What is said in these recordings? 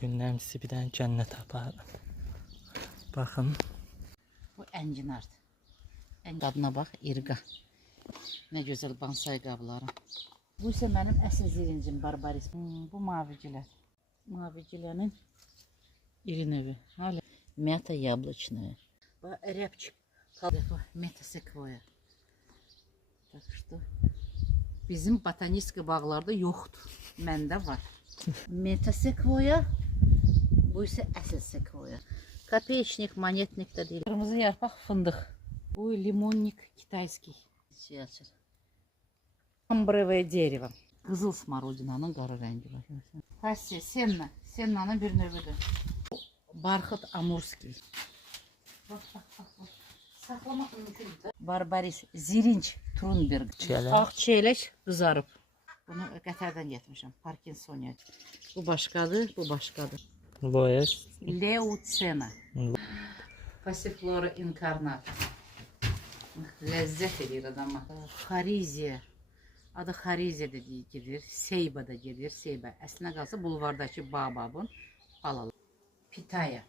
Gündən sizi bir dənə cənnət apardım. Baxın. Bu enginardır. Qadına bax, irqa. Nə gözəl bonsai qabları. Bu isə mənim əsl zirincim Barbaris. Bu mavicilər. Mavicilərin iri növü. Hala meta yablочная. Bax, rəbçik. Meta sekvoya. Tak что bizim botanistik bağlarda yoxdur. Məndə var. Meta sekvoya. Bu isə əsl sekvoya. Kopeyçnik, monetnik de değil. Kırmızı yarpaq fındıq. Bu limonnik kitayский. Şey açır. Амбровое дерево. Kızıl smarudinanın qara rəngi var. Passi, senna. Sennanın bir növüdür. Barxıt amurski. Bak. Saxlamaq mümkündür. Barbaris, zirinç, Trunberg. Ağ çeyrək qızarıb. Bunu Qətərdən getmişəm. Parkinsonia. Bu başqadır, bu başqadır. Loes. Leucena. Passiflora incarnata. Lezzət edir adama. Xarizya. Adı Xarizya da gedir. Seyba da gedir. Seyba. Əslinə qalsa bulvardakı bababın balalı. Pitaya.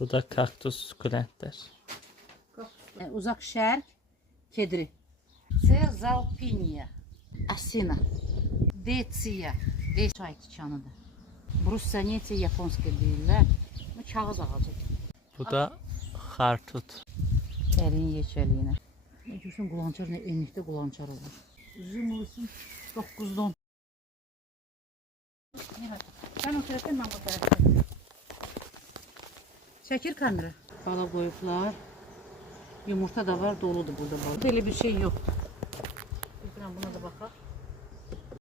Bu da kaktus sukulentdir. Uzaq şərq kedri. Cezalpinia. Asina. Detsiya. Çay tikanıdır. Brussaneti yaponska deyirlər. Bu kağız ağacı. Bu da xartut. Ərin yeşəliyinə. Nə görsən qulançar, nə enlikdə qulançar olur. Üzüm olsun 9-10. Sən o tərəfdən, mən bu tərəfdən. Çəkir kamera. Bala qoyublar. Yumurta da var, doludur burada bala. Belə bir şey yoxdur. Buna da baxaq.